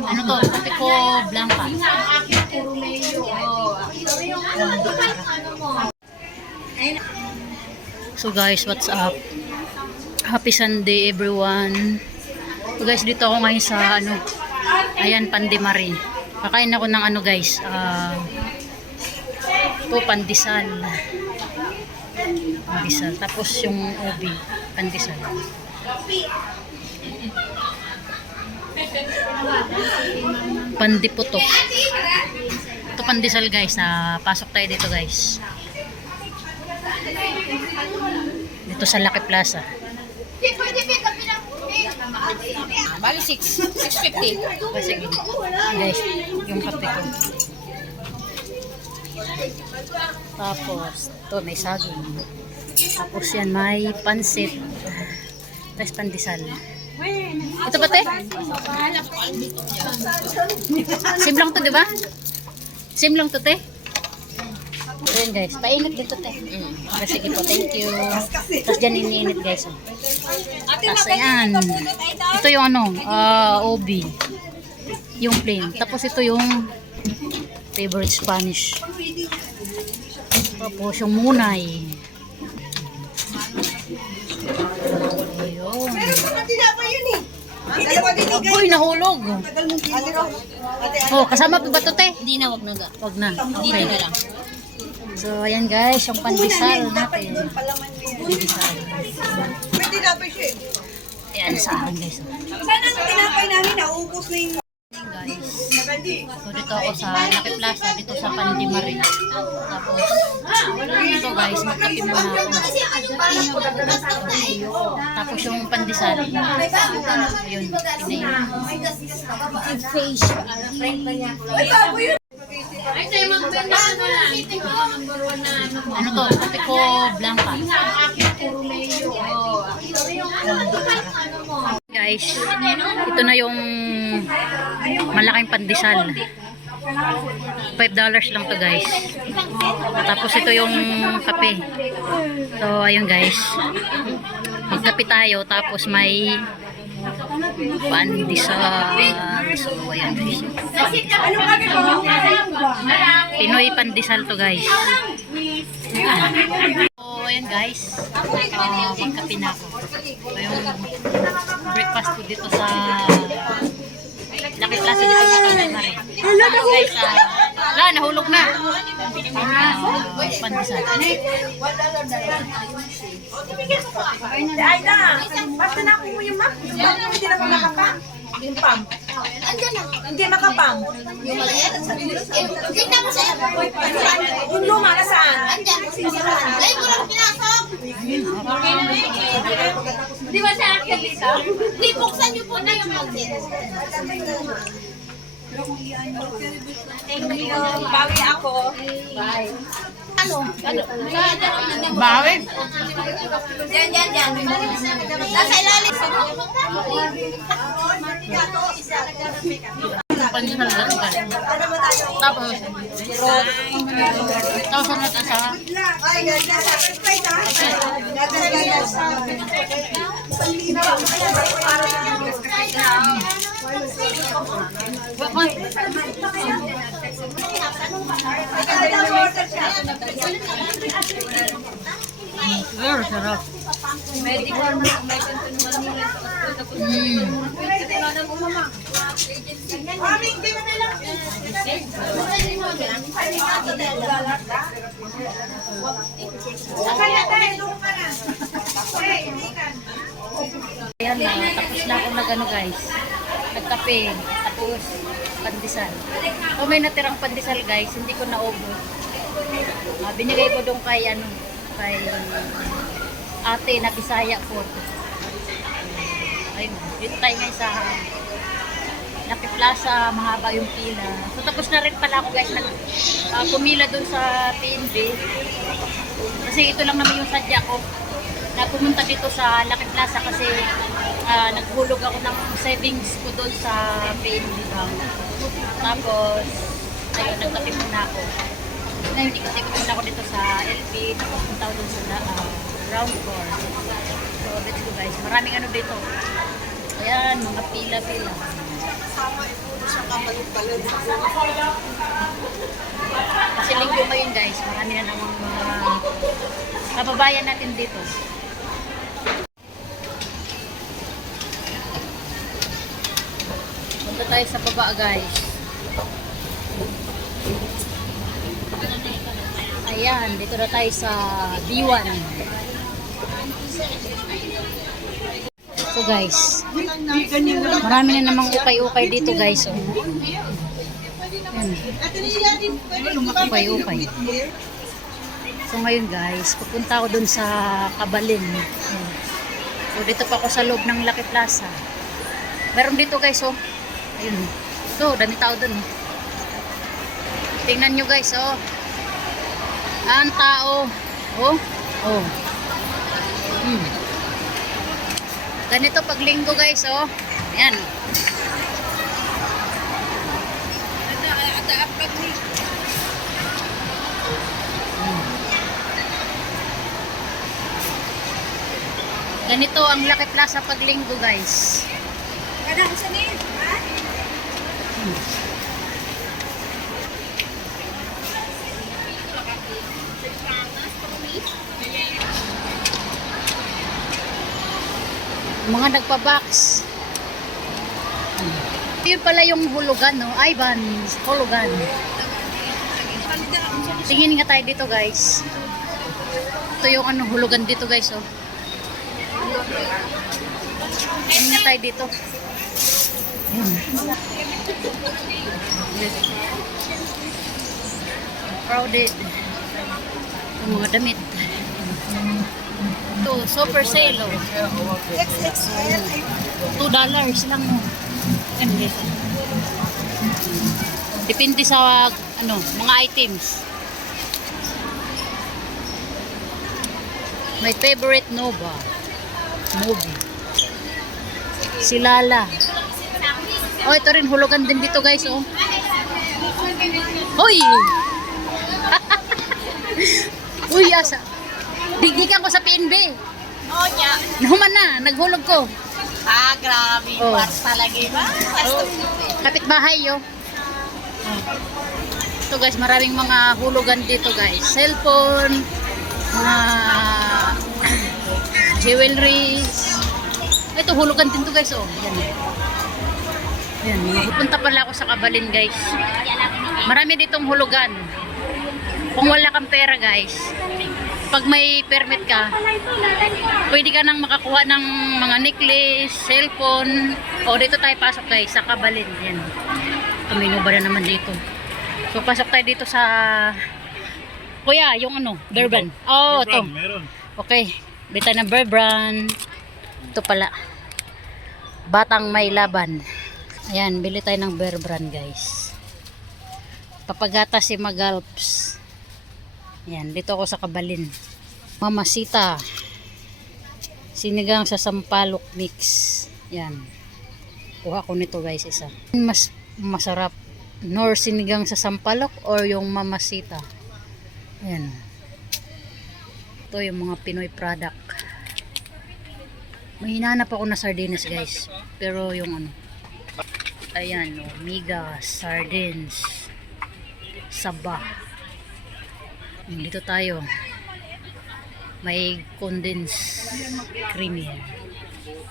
Ano to? Kape ko blanca. So guys, what's up? Happy Sunday everyone. So guys, dito ako ngayon sa ano, ayan, Pandemari. Kakain ako ng ano guys, ito pandesal. Pandesal. Tapos yung ubi, pandesal. Pandiputok. Ito pandesal guys, pasok tayo dito guys. Dito sa Lucky Plaza. Bali 650. Sige. Guys, yung kape ko. Tapos, ito may saging. Tapos yan, may pansit. Tapos pandesal. Ito ba te? Sim lang to, di ba? Sim lang to te? Ayan guys, painit dito te. Sige po, thank you. Tapos dyan iniinit guys. Tapos ayan. Ito yung ano, OB. Yung plain. Tapos ito yung favorite Spanish. Tapos yung munay. Ayun. Uy, nahulog. Oh, kasama pa ba ito te? Hindi na, wag na ga. Wag na. Dito Okay. na lang. So, ayan guys, yung pandesal natin. Pandesal. Pwede dapat siya. Ayan sa akin guys. Sana ang tinapay namin, naubos na yung Guys. So, dito ako sa Lucky Plaza, dito sa Pandemari. Tapos, dito guys, magkape muna ako. Tapos yung pandesal. Ayun, pinayin. Ano to? Kape ko blanca. Guys, ito na yung malaking pandesal. $5 lang to guys. Tapos ito yung kape. So ayun guys, magkape tayo. Tapos may pandesal. So ayan guys, Pinoy pandesal to guys. So ayan guys, magkape na ako. So yung breakfast ko dito sa Lucky Plaza, dito sa Pandemari. Guys, nahulog na. Pandesal. ay na. Basta na mo yung map. Hindi na makapam. Yung pam. Hindi makapam. Yung maliit. Tingnan mo siya. Yung luma na saan? Andyan. Lay ko lang pinasok. Di ba siya akin dito? Di, buksan niyo po na yung magnet. Bawi ako. Ano? Bawi. Diyan. Nasa ilalim. Pandesal lang guys. Tapos, tapos na sa Ay, ganda sa surprise ha. Ganda sa very sarap. Ayan na, tapos na ako nag-ano guys, nagkape, tapos pandesal. So may natirang pandesal guys, hindi ko naubos. Binigay ko doon kay ano, kay ate na Bisaya po. Ayun, dito tayo ngayon sa Lucky Plaza, mahaba yung pila. So tapos na rin pala ako guys, pumila doon sa PNB. Kasi ito lang naman yung sadya ko na pumunta dito sa Lucky Plaza kasi naghulog ako ng savings ko doon sa PNB Bank. Tapos, ayun, nagtabi muna ako. Ngayon, hindi kasi pumunta ako dito sa LP, tapos punta ako doon sa ground floor. So, let's go guys. Maraming ano dito. Ayan, mga pila-pila. Kasi linggo ngayon guys, marami na namang mga kababayan natin dito. Punta tayo sa baba guys. Ayan, dito na tayo sa B1. So guys, marami na namang ukay-ukay dito guys. Oh. Ayan. Ukay-ukay. So ngayon guys, pupunta ako dun sa Kabalin. Ayan. So dito pa ako sa loob ng Lucky Plaza. Meron dito guys oh. Ayun. So, dami tao dun. Tingnan nyo guys oh. Ang tao. Oh. Oh. Ganito pag linggo guys oh. Ayan. Ganito ang Lucky Plaza pag linggo guys. Mga nagpa-box. Yun pala yung hulugan, no? Ivan, hulugan. Tingin nga tayo dito, guys. Ito yung ano, hulugan dito, guys, oh. Tingin nga tayo dito. Crowded. Yung mga damit. Ito, super sale, oh. $2 lang, oh. Yan dito. Depende sa ano, mga items. My favorite Nova. Movie. Si Lala. Oh, ito rin hulugan din dito, guys, oh. Hoy! Uy, asa. Digdigan ko sa PNB. Oh, yeah. Nahuman na, naghulog ko. Ah, grabe. Oh. Wars talaga ba? Kapitbahay, yo. Ito guys, maraming mga hulugan dito guys. Cellphone, mga jewelries. Ito, hulugan din to guys, oh. Yan. Yan. Pupunta pala ako sa Kabalin guys. Marami ditong hulugan. Kung wala kang pera guys, pag may permit ka, pwede ka nang makakuha ng mga necklace, cellphone. O, dito tayo pasok guys, sa Kabalin. Yan. Tumino ba na naman dito. So, pasok tayo dito sa... Kuya, yung ano, Bear Brand. Oh, ito. Meron. Okay. Bita ng Bear Brand. Ito pala. Batang may laban. Ayan, bili tayo ng Bear Brand guys. Papagata si Magalps. Ayan, dito ako sa Kabalin. Mamasita. Sinigang sa sampalok mix. Ayan. Kuha ko nito guys, isa. Mas masarap. Nor sinigang sa sampalok or yung mamasita. Ayan. Ito yung mga Pinoy product. May hinanap ako na sardinas guys. Pero yung ano. Ayan, oh, migas, sardines, saba. Dito tayo. May condensed creamy.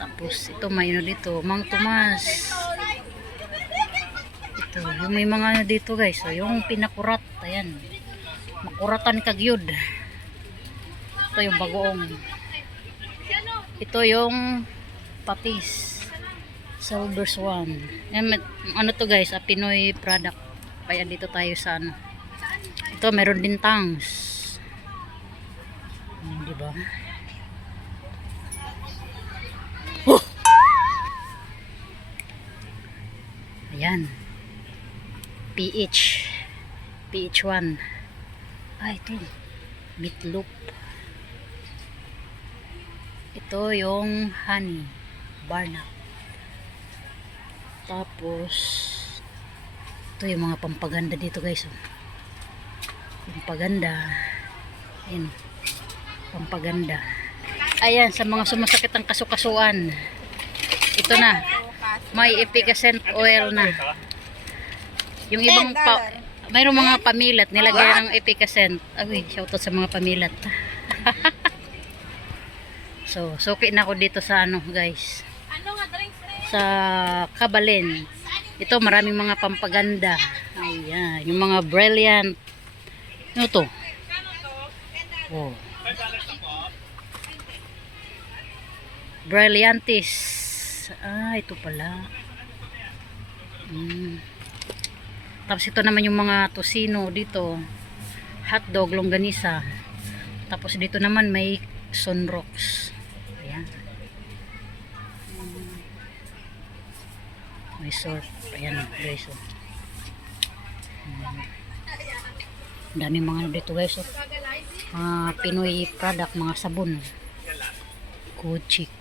Tapos ito may ano dito, Mang Tomas. Ito, yung may mga ano dito guys, so, yung pinakurat, ayan. Makuratan kagyud. Ito yung bagoong. Ito yung patis. Silver Swan. Yan, ano to guys, a Pinoy product. Kaya dito tayo sa ano. Ito meron din tangs. Di ba? Oh! Ayan. PH. PH1. Ah, ito. Meatloaf. Ito yung honey. Barna. Tapos ito yung mga pampaganda dito guys, oh. Pampaganda. Ayan. Pampaganda. Ayan, sa mga sumasakit ang kasukasuan. ito na. May efficacent oil na. Yung ibang mayroong mga pamilat nilagay ng efficacent. Ay, shoutout sa mga pamilat. So, suki na ako dito sa ano, guys. Sa Kabalen. Ito, maraming mga pampaganda. Ayan, yung mga brilliant. Ano to? Oh. Brilliantis. Ah, ito pala. Tapos ito naman yung mga tosino dito. Hotdog, longganisa. Tapos dito naman may sunrocks. Ayan. May sort. Ayan guys. Oh. Dami mga dito guys. Oh. Pinoy product, mga sabon. Kuchik.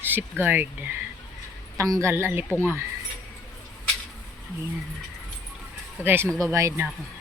Safeguard. Tanggal alipunga. Ayan. So guys, magbabayad na ako.